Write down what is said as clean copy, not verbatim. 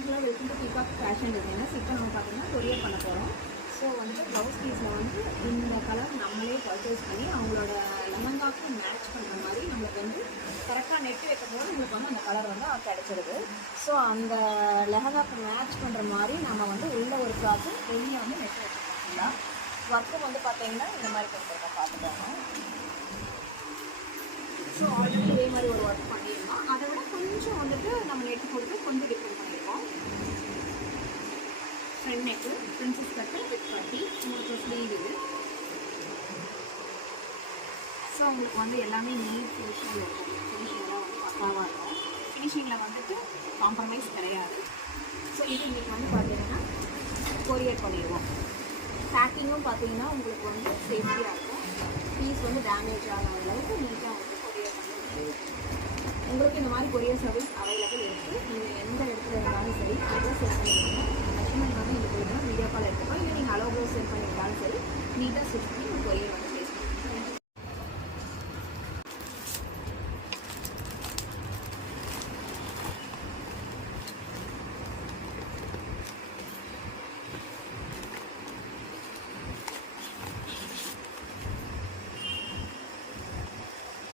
Hello welcome to peacock fashion designers. இப்போ நம்ம பார்த்தீங்கன்னா கொரியர் பண்ண போகிறோம். ஸோ வந்துட்டு ப்ளவுஸ் பீஸில் வந்து இந்த கலர் நம்மளே பர்ச்சேஸ் பண்ணி அவங்களோட லெஹங்காக்கு மேட்ச் பண்ணுற மாதிரி நம்மளுக்கு வந்து கரெக்டாக நெட்டு வைக்கும் போது நம்மளுக்கு வந்து அந்த கலர் வந்து கிடச்சிடுது. ஸோ அந்த லெஹங்காக்கு மேட்ச் பண்ணுற மாதிரி நம்ம வந்து உள்ள ஒரு கிளாத்து வெளியே வந்து நெட்டு வச்சுருக்கோம். ஒர்க்கும் வந்து பார்த்தீங்கன்னா இந்த மாதிரி கொடுத்துருக்கோம், பார்த்துக்கோங்க. ஸோ ஆல்ரெடி இதே மாதிரி ஒரு ஒர்க் பண்ணியிருக்கோம். அதை விட கொஞ்சம் வந்துட்டு நம்ம நெட்டு கொடுத்து கொஞ்சம் டிஃப்ரெண்ட் பண்ணியிருக்கோம். Front neck, princess cut with பட்டி, உங்களுக்கு ஸ்லீவ் இது. ஸோ உங்களுக்கு வந்து எல்லாமே நீட் ஃபினிஷிங்கில் இருக்கும். ஃபினிஷிங்லாம் வந்து பக்காவாக இருக்கும். ஃபினிஷிங்கில் வந்துட்டு காம்ப்ரமைஸ் கிடையாது. ஸோ இது இன்றைக்கி வந்து பார்த்தீங்கன்னா கொரியர் பண்ணிடுவோம். பேக்கிங்கும் பார்த்தீங்கன்னா உங்களுக்கு வந்து சேஃப்டியாக இருக்கும். பீஸ் வந்து டேமேஜ் ஆகாத அளவுக்கு நீட்டாக வந்து கொரியர் பண்ணிடுவோம். உங்களுக்கு இந்த மாதிரி கொரியர் சர்வீஸ் அவைலபிள் இருக்குது. நீங்கள் எந்த இடத்துல இருந்தாலும் சரி அட்ரஸ் செட் பண்ணிக்கணும். மெஷர்மெண்ட் வந்து எங்களுக்கு வீடியோ கால் எடுத்துப்போம். இல்லை நீங்கள் அலோ ப்ளவுஸ் செட் பண்ணியிருந்தாலும் சரி நீட்டாக ஸ்டிச்